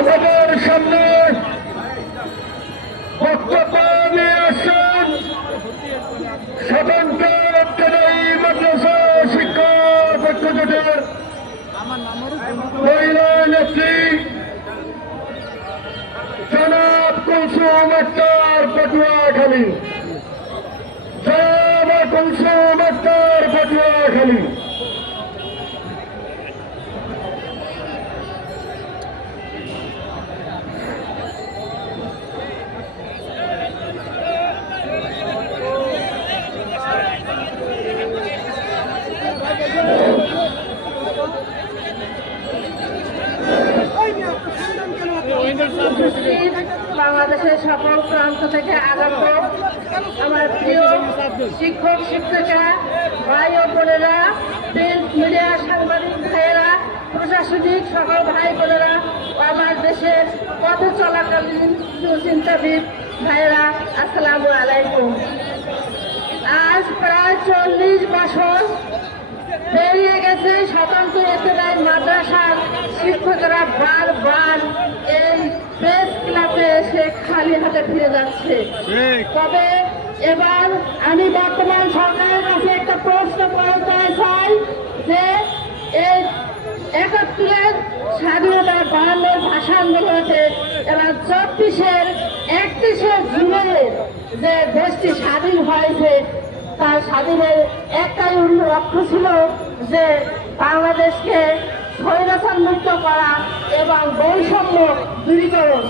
আমাদের সামনে বক্তব্য নিয়ে আসছেন স্বতন্ত্র মাদ্রাসা শিক্ষা পক্ষজোটের মহিলা নেত্রী জনাব কুলসুম আক্তার পটুয়াখালী জনাব কুলসুম আক্তার পটুয়াখালী বাংলাদেশের সকল প্রান্ত থেকে আগত আমার প্রিয় শিক্ষক, শিক্ষিকা, ভাই ও বোনেরা, প্রিন্ট মিডিয়া সাংবাদিক ভাইয়েরা, প্রশাসনিক সকল ভাই বোনেরা আমার দেশের পথ চলাকালীন সুচিন্তাবিদ ভাইয়েরা, আসসালামু আলাইকুম। আজ প্রায় চল্লিশ বছর পেরিয়ে গেছে, স্বতন্ত্র এতটাই মাদ্রাসার শিক্ষকরা বারবার হাতে ফিরে যাচ্ছে। তবে এবার আমি বর্তমান সরকারের কাছে একটা প্রশ্ন করতে চাই যে এই একাত্তরের স্বাধীনতার বাহান্নর ভাষা আন্দোলনে এবার চব্বিশের একত্রিশে জুনের যে দেশটি স্বাধীন হয়েছে তার স্বাধীনের একটাই লক্ষ্য ছিল যে বাংলাদেশকে স্বৈরাচার মুক্ত করা এবং বৈষম্য দূরীকরণ।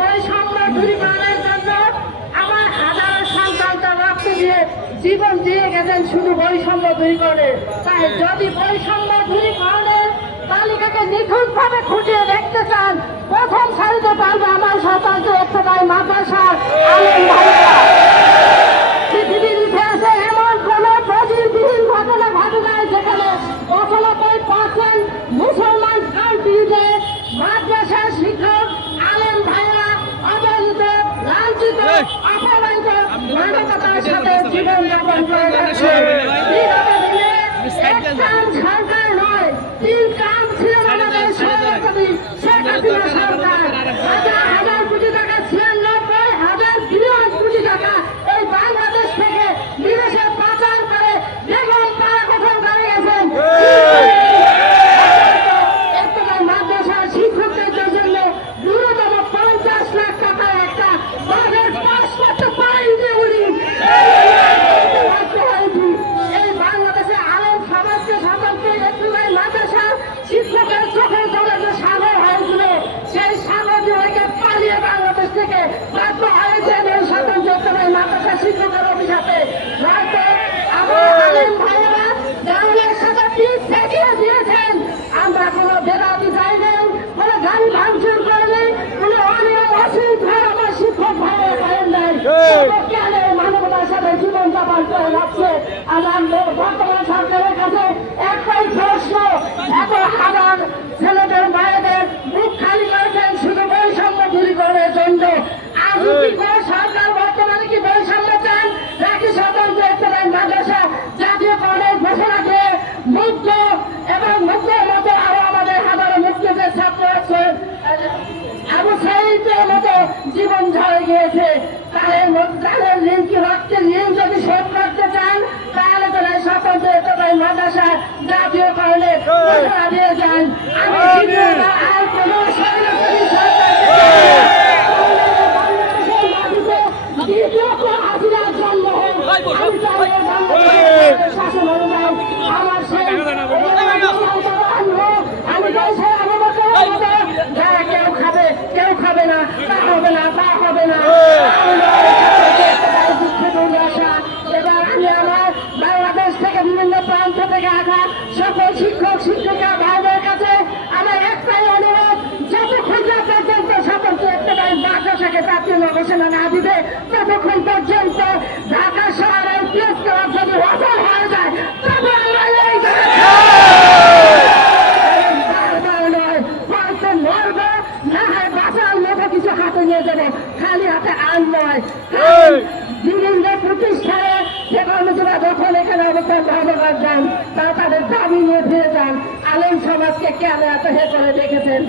বৈষম্য দূরীকরণের জন্য আমার হাজার সন্তান তার রক্ত দিয়ে জীবন দিয়ে গেছেন শুধু বৈষম্য দূরীকরণে। তাই যদি বৈষম্য দূরীকরণের তালিকাকে নিখুঁতভাবে খুঁটিয়ে দেখতে চান প্রথম সারিতে পারবে আমার স্বতন্ত্র একটাই মাদ্রাসা আলেম ভাইয়েরা তিন কাম ছিল আমাদের সরকারি শেখ হাসিনা সরকার হাজার হাজার কোটি টাকা ছিয়ানব্বই হাজার বিলিয়ন কোটি টাকা এই বাংলাদেশ থেকে বিদেশে পাচার করে বেগম তারা গঠন করে গেছেন একটা মাদ্রাসার শিক্ষকদের জন্য ন্যূনতম পঞ্চাশ লাখ টাকা একটা বাজেট পাস করতে পারেননি উনি এই বাংলাদেশে আলেম সমাজকে স্বতন্ত্র একটু মাদ্রাসা শিক্ষকের চোখের জলে যে সাগর হয়েছিল সেই সাগর দিয়ে পালিয়ে বাংলাদেশ থেকে বাধ্য হয়েছেন এই স্বতন্ত্র একটু মাদ্রাসা শিক্ষকের অভিশাপে হয়তো আমার আলেম ভাইয়েরা জানলের সাথে পিঠ ঠেকিয়ে দিয়েছেন। আমরা কোনো বেদাতি চাই নেই কোনো গাড়ি ভাঙচুর করে নেই কোনো অনিয়ম অশৃঙ্খলা আমার শিক্ষক ভাইয়ের করেন নাই। কেন মানবতার সাথে জীবন যাপন করে আমার বর্তমান সরকারের কাছে একটাই প্রশ্ন এত হাজার ঝরে গিয়েছে তাদের তাদের কি রক্তের ঋণ যদি শোধ করতে চান তাহলে তো এই স্বতন্ত্র একটা মাদ্রাসা জাতীয় কলেজ ঘোষণা দিয়ে যান আমি আর কোনো আমি কেউ খাবে কেউ খাবে না তা হবে না তা বাংলাদেশ থেকে বিভিন্ন প্রান্ত থেকে আসা সকল শিক্ষক শিক্ষিকা ভাইদের কাছে আমার একটাই অনুরোধ যতক্ষণ পর্যন্ত সকল একটা চাকরি ঘোষণা না দিবে, ততক্ষণ পর্যন্ত ঢাকা শহরের প্রেস ক্লাব যদি অচল হয়ে যায় তবে আমরা এই বারবার নয়, হয়তো মরবো, না হয় বাঁচার মতো কিছু হাতে নিয়ে যাব। খালি হাতে আন নয়। বিভিন্ন প্রতিষ্ঠানে যে কর্মচারীরা যখন এখানে অবস্থান ধর্মঘট যান তারা তাদের দাবি নিয়ে ফিরে যান। আলেম সমাজকে কেন এত হে করে দেখেছেন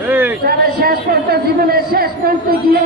তারা শেষ পর্যন্ত জীবনের শেষ পর্যন্ত গিয়ে